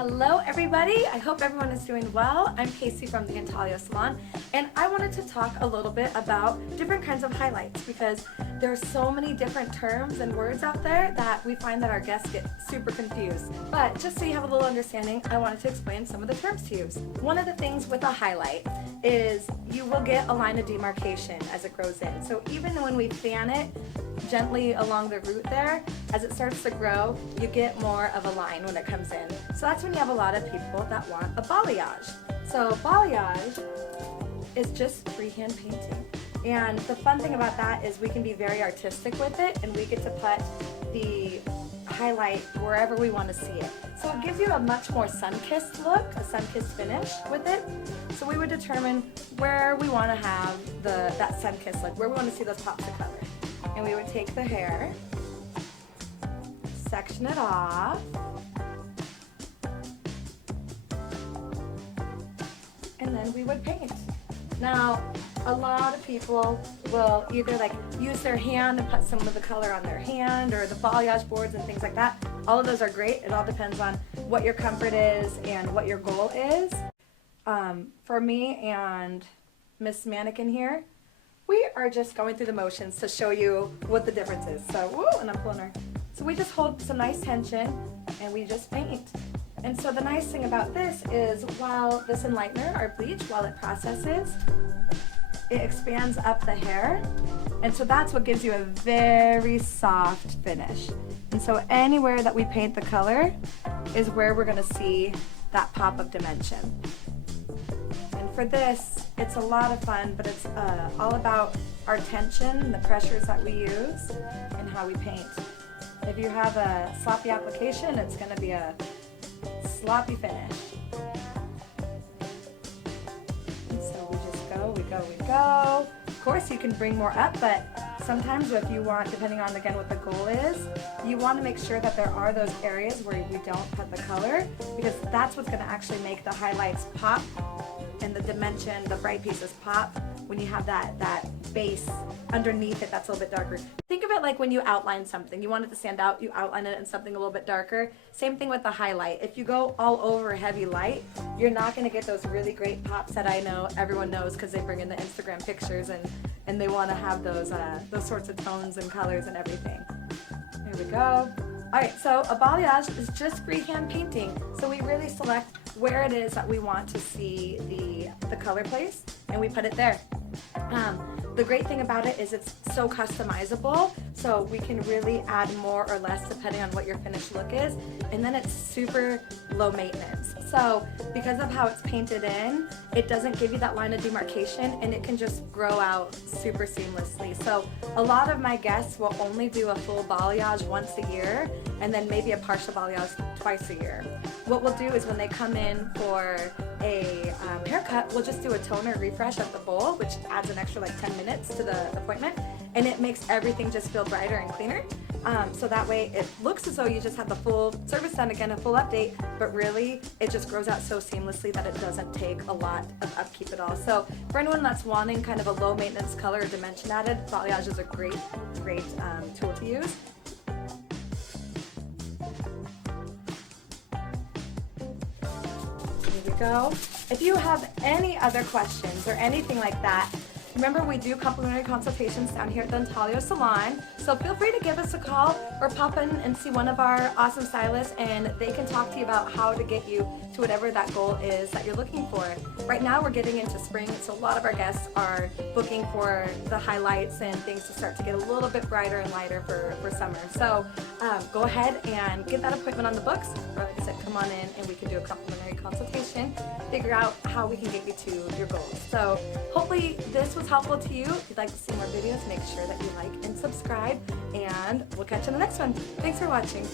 Hello everybody, I hope everyone is doing well. I'm Casey from the Intaglio Salon, and I wanted to talk a little bit about different kinds of highlights because there are so many different terms and words out there that we find that our guests get super confused. But just so you have a little understanding, I wanted to explain some of the terms to use. One of the things with a highlight is you will get a line of demarcation as it grows in. So even when we fan it gently along the root there, as it starts to grow, you get more of a line when it comes in. So that's when you have a lot of people that want a balayage. So balayage is just freehand painting. And the fun thing about that is we can be very artistic with it, and we get to put the highlight wherever we want to see it. So it gives you a much more sun-kissed look, a sun-kissed finish with it. So we would determine where we want to have that sun-kissed look, where we want to see those pops of color. And we would take the hair, section it off, and then we would paint. Now, a lot of people will either use their hand and put some of the color on their hand, or the balayage boards and things like that. All of those are great. It all depends on what your comfort is and what your goal is. For me and Miss Mannequin here, we are just going through the motions to show you what the difference is. So, woo, and I'm pulling her. So we just hold some nice tension and we just paint. And so the nice thing about this is while this enlightener, our bleach, while it processes, it expands up the hair. And so that's what gives you a very soft finish. And so anywhere that we paint the color is where we're gonna see that pop of dimension. And for this, it's a lot of fun, but it's all about our tension, the pressures that we use, and how we paint. If you have a sloppy application, it's going to be a sloppy finish. And so we just go, we go, we go. Of course, you can bring more up, but sometimes if you want, depending on, again, what the goal is, you want to make sure that there are those areas where we don't put the color, because that's what's going to actually make the highlights pop and the dimension, the bright pieces pop when you have that base underneath it that's a little bit darker. Think of it like when you outline something. You want it to stand out, you outline it in something a little bit darker. Same thing with the highlight. If you go all over heavy light, you're not going to get those really great pops that I know everyone knows because they bring in the Instagram pictures and they want to have those sorts of tones and colors and everything. Here we go. Alright, so a balayage is just freehand painting. So we really select where it is that we want to see the color place, and we put it there. The great thing about it is it's so customizable, so we can really add more or less depending on what your finished look is, and then it's super low maintenance. So because of how it's painted in, it doesn't give you that line of demarcation, and it can just grow out super seamlessly. So a lot of my guests will only do a full balayage once a year, and then maybe a partial balayage twice a year. What we'll do is when they come in for a haircut, we'll just do a toner refresh of the bowl, which adds an extra 10 minutes to the appointment, and it makes everything just feel brighter and cleaner. So that way it looks as though you just had the full service done, again, a full update, but really it just grows out so seamlessly that it doesn't take a lot of upkeep at all. So for anyone that's wanting kind of a low maintenance color or dimension added, balayage is a great tool to use. Go. If you have any other questions or anything like that, remember we do complimentary consultations down here at the Intaglio Salon, so feel free to give us a call or pop in and see one of our awesome stylists, and they can talk to you about how to get you to whatever that goal is that you're looking for. Right now we're getting into spring, so a lot of our guests are booking for the highlights and things to start to get a little bit brighter and lighter for summer. So go ahead and get that appointment on the books, or like I said, come on in and we can do a complimentary consultation, figure out how we can get you to your goals. So hopefully this was helpful to you. If you'd like to see more videos, make sure that you like and subscribe, and we'll catch you in the next one. Thanks for watching.